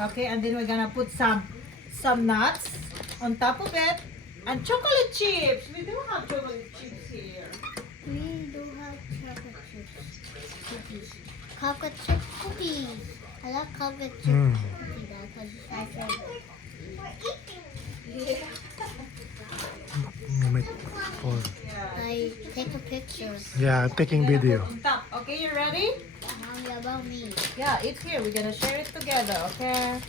Okay, and then we're gonna put some nuts on top of it. And chocolate chips. We do have chocolate chips here. We do have chocolate chips cookies. Chocolate chip cookies. I love chocolate chip cookies because it's my favorite. I take a picture. Yeah, I'm taking video. On top. Okay, you ready? Mommy, about me. Yeah, it's here. We're gonna share it together, okay?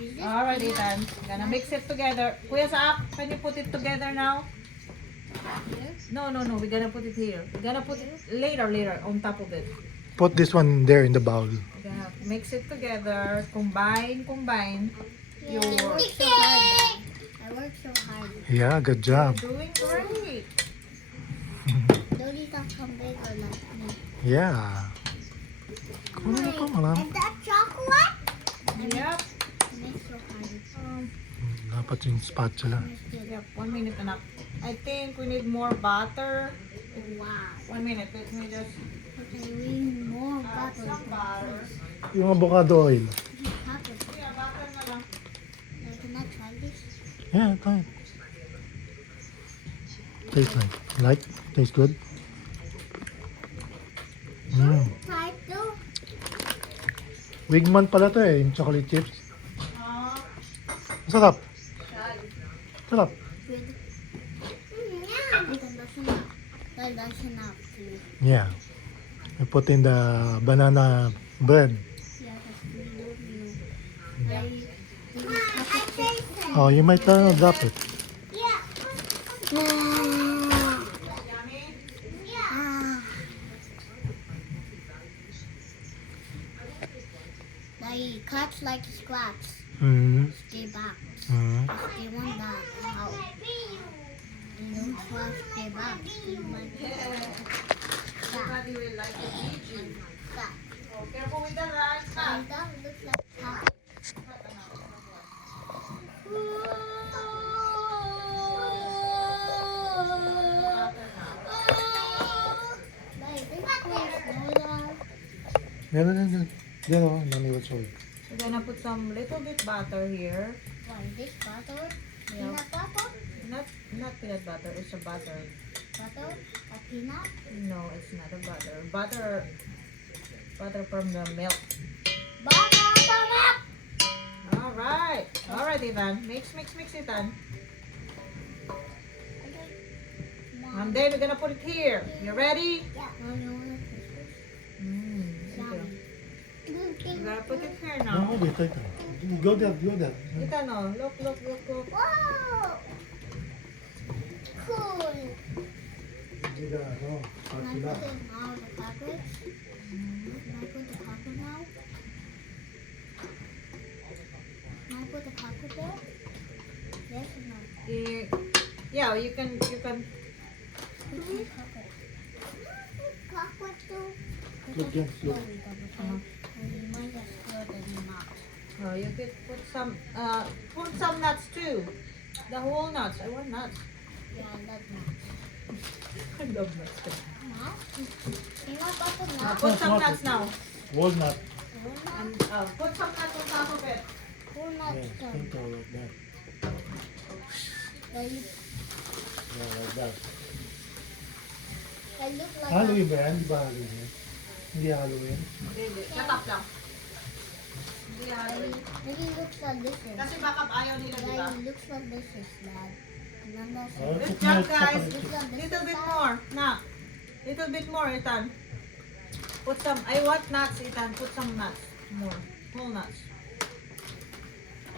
Is this Alright, Ethan. Gonna mix it together. Kuya Saak, can you put it together now? here? No. We're gonna put it here. We're gonna put it later on top of it. Put this one there in the bowl. We're gonna mix it together. Combine. Yeah, I Your worked so hard. I worked so hard. Yeah, good job. doing great. Don't eat that some bigger like me. Yeah. Kunin mo pa, marami. Is that chocolate? Yep. I make so hard. Dapat yung spatula. Yep. 1 minute enough. I think we need more butter. Wow. 1 minute. Let me just Okay, we need more add butter. some butter. Yung avocado oil. Butter. Yeah, butter na lang. Can I try this? Yeah, fine. Tastes nice. Like? Tastes good? Try too. Wigman pala to eh, yung chocolate chips. Ah, Sarap. Sarap. Good. Yeah. That's enough. That's enough. Too. Yeah. I put in the banana bread. Yeah, that's good. I Oh, you might drop it. yummy. They cuts like scratch. Stay back. They want that out. They don't want to stay back. They want that. Everybody will like it. That. Oh, careful with the rice. And that looks like that. Yan, yan, yan. Yan o, mami will show you. We're gonna put some little bit butter here. This butter? Yeah. Peanut butter? Not peanut butter. It's a butter. Butter? A peanut? No, it's not a butter. Butter from the milk. Butter! All right, Ivan. Mix, Ivan. And then we're gonna put it here. You ready? Yeah. Okay. We're gonna put it here No, now. dito, ito. Go there, go there. Ito no. Look. Wow! Cool! Hindi na, ano, Can I spatula. put it now, the package? Can I put the package now? Can I put the package there? Yes or no? Yeah, you can. Put the package. Package too? Look, yan, look. You might just put it in not. Oh, you could put some nuts too. The whole nuts. I want nuts. Yeah, that's not. I love nuts. Nuts? Peanut butter nuts? Put some nuts now. Walnut. And put some nuts on top of it. Who nuts? Yeah, think like that. They Yeah, like that. look like Halloween ba yan? Di ba Halloween? Hindi Halloween. Hindi. Shut up lang. Hindi Halloween. Maybe it looks like this is. Kasi backup ayaw nila, di ba? It looks like this is bad. And then that's Oh, Good put job, milk, guys. chocolate chip. Little bit more. Na. Little bit more, Ethan. Put some. I want nuts, Ethan. Put some nuts. More. Whole nuts.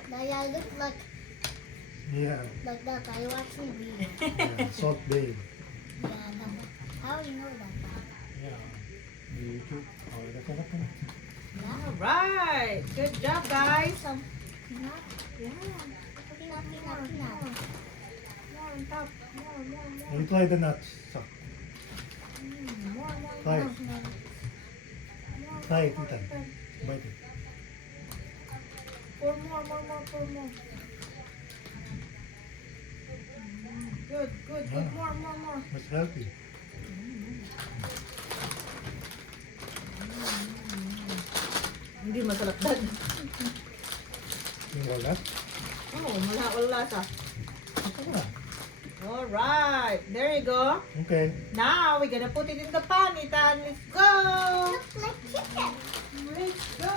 They look like Yeah, that. I watching video. yeah. Salt Babe. Yeah, that. How you know that? Yeah. YouTube. Oh, nakanap na. Yeah. Alright. Good job, guys. Peanut? Yeah. Peanut. More on top. More. Oh, you try the nuts. So, More. try it. Try it, Ethan. Bite it. Pour more. Good. Yeah. More. It's healthy. Hindi masarap dad. Yung wala? Oh, wala lasa. Ito na. Alright, there you go. Okay. Now, we're gonna put it in the pan, Ethan. Let's go! Looks like chicken. Let's go!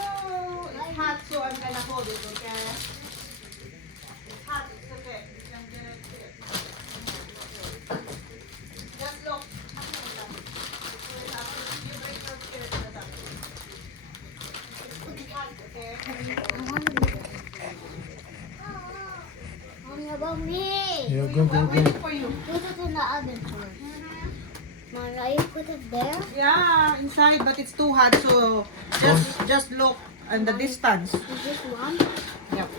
It's hot, so I'm gonna hold it, okay? It's hot, it's okay. I'm gonna do it. Just look. It's hot, okay? Mommy, about me. Yeah, go, go, I'm go. waiting for you. Put it in the oven first. Mama, you put it there? Yeah, inside, but it's too hot, so just look at the distance. Is this one? Yep.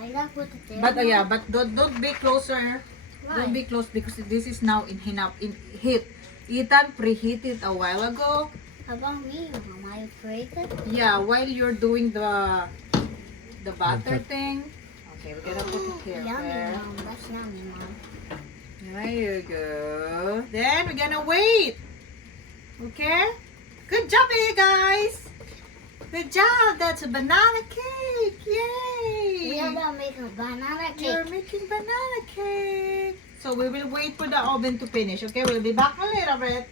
I gotta put it there. But yeah, but don't be closer. Why? Don't be close because this is now in heat. Ethan preheated a while ago. How about me, Mama? You created? Yeah, while you're doing the butter Okay. thing. Okay, we're gonna put it here. Yummy, Okay. Mom. That's yummy, Mom. There you go. Then we're gonna wait. Okay? Good job, you guys. Good job. That's a banana cake. We Yay! gotta make a banana You're cake. making banana cake. So we will wait for the oven to finish. Okay, we'll be back a little bit.